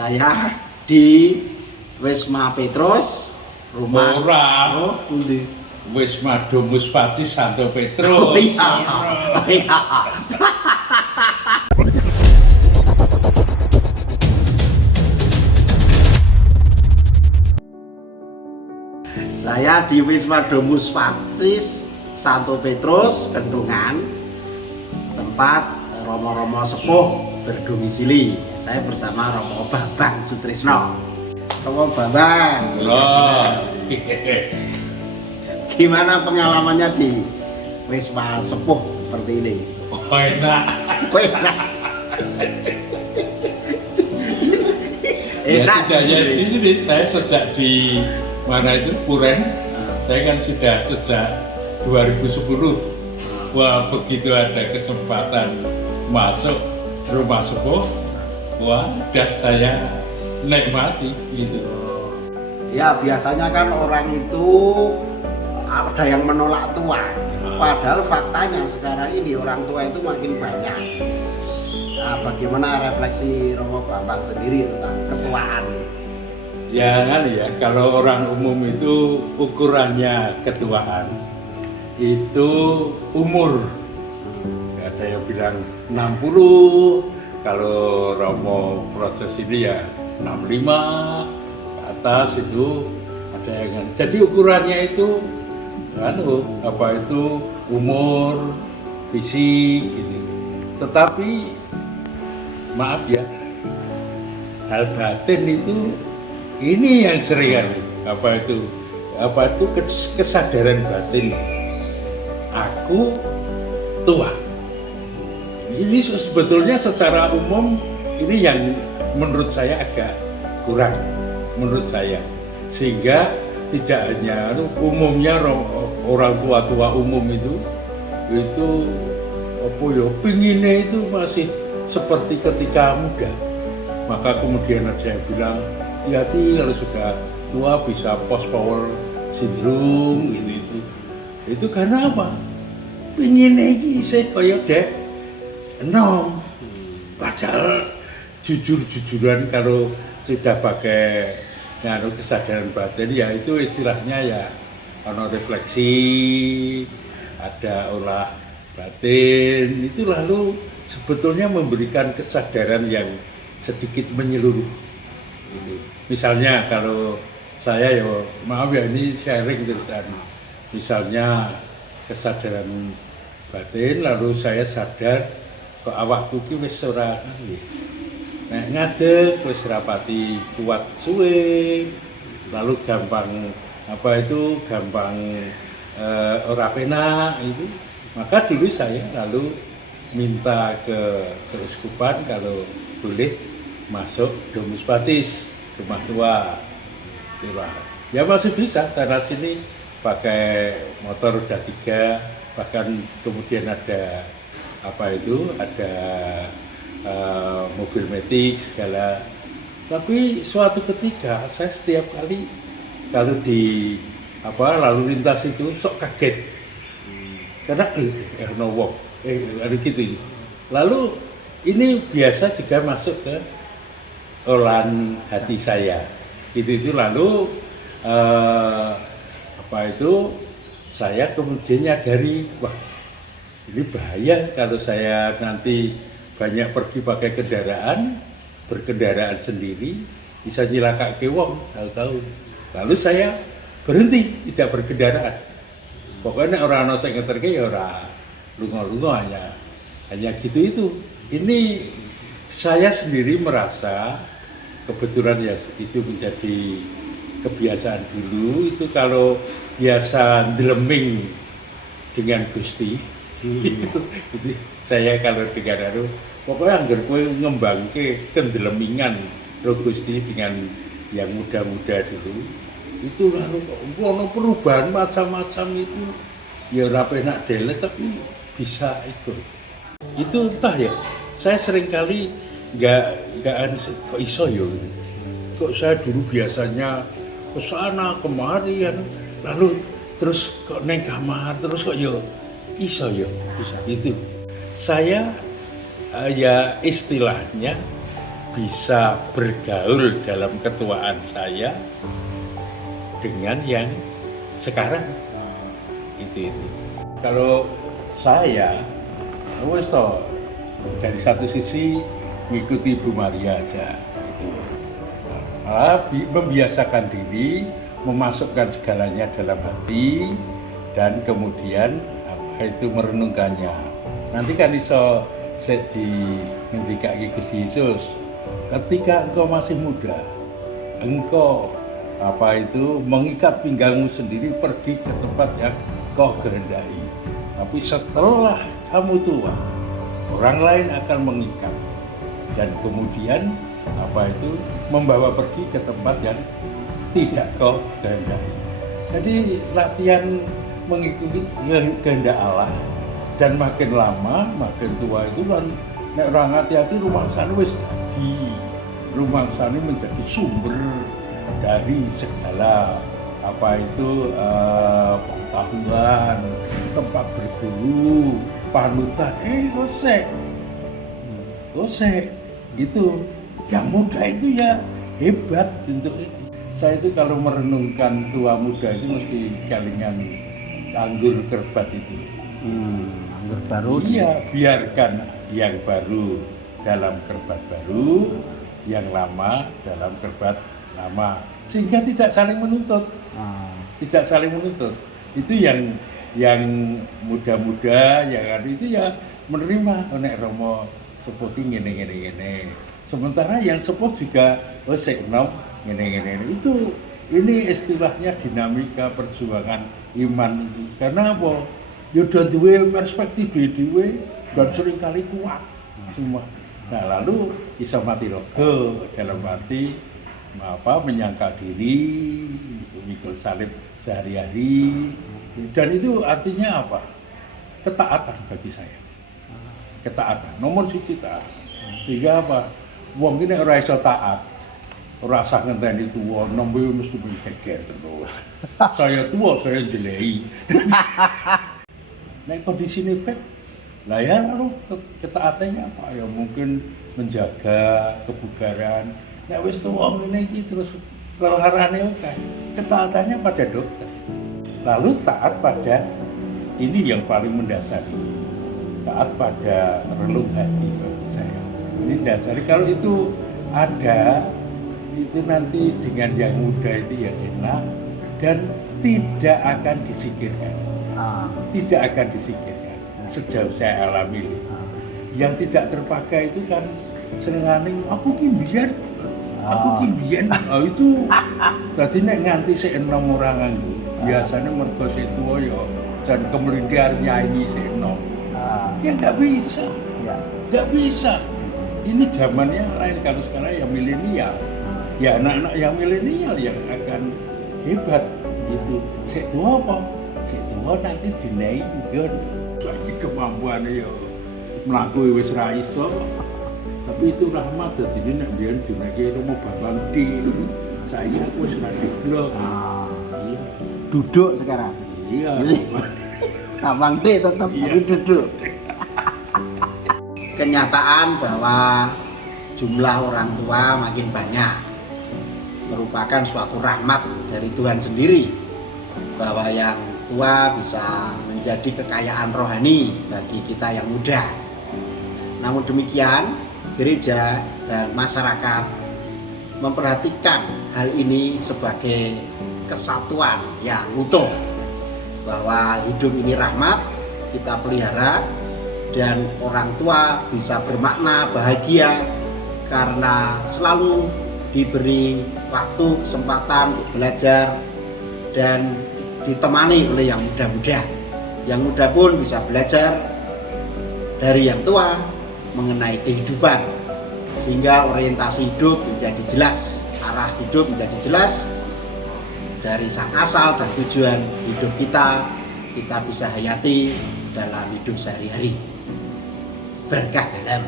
Saya di Wisma Petrus, rumah pundi? Wisma Domus Pacis Santo Petrus. Oh iya. Oh, iya. Saya di Wisma Domus Pacis Santo Petrus, Kendungan, tempat Romo-Romo Sepuh berdomisili. Saya bersama Romo Bambang Sutrisno. Romo Bambang. Gimana pengalamannya di Wisma Sepuh seperti ini? Oh, enak. Enak. Ya, tidak di sini. Saya sejak di mana itu Puren, saya kan sudah sejak 2010. Wah, begitu ada kesempatan masuk rumah sepuh, wah, udah saya nikmati gitu. Ya, biasanya kan orang itu ada yang menolak tua. Padahal faktanya sekarang ini orang tua itu makin banyak. Nah, bagaimana refleksi Romo Bambang sendiri tentang ketuaan? Ya kan ya, kalau orang umum itu ukurannya ketuaan itu umur. Ada yang bilang 60, kalau Romo proses ini ya 65 ke atas itu ada yang. Jadi ukurannya itu umur, fisik gitu. Tetapi maaf ya, hal batin itu ini yang sering itu kesadaran batin. Aku tua. Ini sebetulnya secara umum ini yang menurut saya agak kurang menurut saya, sehingga tidak hanya umumnya orang tua umum itu pinginnya itu masih seperti ketika muda. Maka kemudian saya bilang hati-hati kalau sudah tua bisa post power syndrome gitu. Itu karena apa? Pinginnya ini saya kayak dek enom. Padahal jujur-jujuran kalau sudah pakai kesadaran batin ya itu istilahnya ya ono refleksi, ada olah batin, itu lalu sebetulnya memberikan kesadaran yang sedikit menyeluruh gitu. Misalnya kalau saya ya maaf ya ini sharing terutama, misalnya kesadaran batin lalu saya sadar kok awakku ki wis ora nek ngadeg wis rapati kuat suwe, lalu gampang ora penak itu. Maka dulu saya lalu minta ke keuskupan kalau boleh masuk Domus Pacis, rumah tua. Ya masih bisa, karena sini pakai motor roda 3, bahkan kemudian ada mobil metik segala. Tapi suatu ketika saya setiap kali kalau di lalu lintas itu sok kaget karena ada gitu. Lalu ini biasa juga masuk ke olahan hati saya itu lalu saya kemudian nyadari, wah ini bahaya kalau saya nanti banyak pergi pakai berkendaraan sendiri, bisa nyilakake wong tahu-tahu. Lalu saya berhenti tidak berkendaraan. Pokoknya orang sing ngeterke ya ora lunga-lunga, hanya gitu itu. Ini saya sendiri merasa kebetulan ya itu menjadi kebiasaan dulu itu kalau biasa ndeleming dengan Gusti itu saya kalau dengar pokoknya anggar kowe ngembangke kendelemingan ro Gusti dengan yang muda-muda dulu itu lalu ono perubahan macam-macam itu ya ora penak dele tapi bisa ikut. Itu entah ya, saya seringkali nggak kok iso ya, kok saya dulu biasanya ke sana kemari lalu terus kok neng kamar terus kok yo iso yo bisa itu. Saya ya istilahnya bisa bergaul dalam ketuaan saya dengan yang sekarang. Itu. Kalau saya, wes toh, dari satu sisi mengikuti Ibu Maria aja, gitu. Malah membiasakan diri, memasukkan segalanya dalam hati, dan kemudian itu merenungkannya. Nanti kan iso di ngendikake Gusti Yesus, ketika engkau masih muda, engkau mengikat pinggangmu sendiri pergi ke tempat yang kau kehendaki. Tapi setelah kamu tua, orang lain akan mengikat dan kemudian membawa pergi ke tempat yang tidak kau kehendaki. Jadi latihan mengikuti kehendak Allah, dan makin lama makin tua itu kan nek orang hati-hati rumangsane wis dadi rumangsane menjadi sumber dari segala pengetahuan, tempat berguru, panutan. Gosek gitu. Yang muda itu ya hebat untuk itu. Saya itu kalau merenungkan tua muda itu mesti kelingan anggur kerbat itu. Anggur baru. Iya, biarkan yang baru dalam kerbat baru, yang lama dalam kerbat lama, sehingga tidak saling menuntut. Tidak saling menuntut. Itu yang muda-muda yang itu ya menerima nek Romo sepuh ngene. Sementara yang sepuh juga sik enom ngene. Itu ini istilahnya dinamika perjuangan iman itu. Karena apa? Ya udah duwe perspektif dhewe dan seringkali kuat semua. Nah, lalu iso mati lega dalam arti menyangka diri, mikul salib sehari-hari, dan itu artinya apa? Ketaatan bagi saya. Ketaatan, nomor siji taat. Sehingga apa? Wong ini ora iso taat, ora usah ngenteni tuwa, nembe mesti geger terus. Saya tua, saya jelei. Nek kondisine fit, lah ya lalu ketaatannya apa? Ya mungkin menjaga kebugaran. Nek wis tuwa ngene iki terus lelarane oke. Ketaatannya pada dokter. Lalu taat pada ini yang paling mendasari. Taat pada relung hati bagi saya. Ini dasari, kalau itu ada, itu nanti dengan yang muda itu ya enak dan tidak akan disikirkan. Tidak akan disikirkan sejauh saya alami. Yang tidak terpakai itu kan senengane aku ki mbiyen. Itu dadi nek nganti sik enom orang nganggo. Biasanya mergo sik tuwa ya jan kemelintir nyanyi sik enom. Ya enggak bisa. Enggak bisa. Ini zamannya lain, kalau sekarang ya milenial. Ya anak-anak yang milenial yang akan hebat gitu. Sik tuwa apa? Sik tuwa nanti dinai nggon. Lagi kemampuane ya mlaku wis ra iso. Tapi itu rahmat, jadi nek biyen dinake Romo Bambang D. Saya wis ra diglok. Iya. Duduk sekarang. Iya. Bambang D tetap tapi duduk. Kenyataan bahwa jumlah orang tua makin banyak merupakan suatu rahmat dari Tuhan sendiri, bahwa yang tua bisa menjadi kekayaan rohani bagi kita yang muda. Namun demikian, gereja dan masyarakat memperhatikan hal ini sebagai kesatuan yang utuh, bahwa hidup ini rahmat, kita pelihara, dan orang tua bisa bermakna bahagia karena selalu diberi waktu, kesempatan belajar dan ditemani oleh yang muda-muda. Yang muda pun bisa belajar dari yang tua mengenai kehidupan, sehingga orientasi hidup menjadi jelas, arah hidup menjadi jelas, dari sang asal dan tujuan hidup kita bisa hayati dalam hidup sehari-hari. Berkah dalam.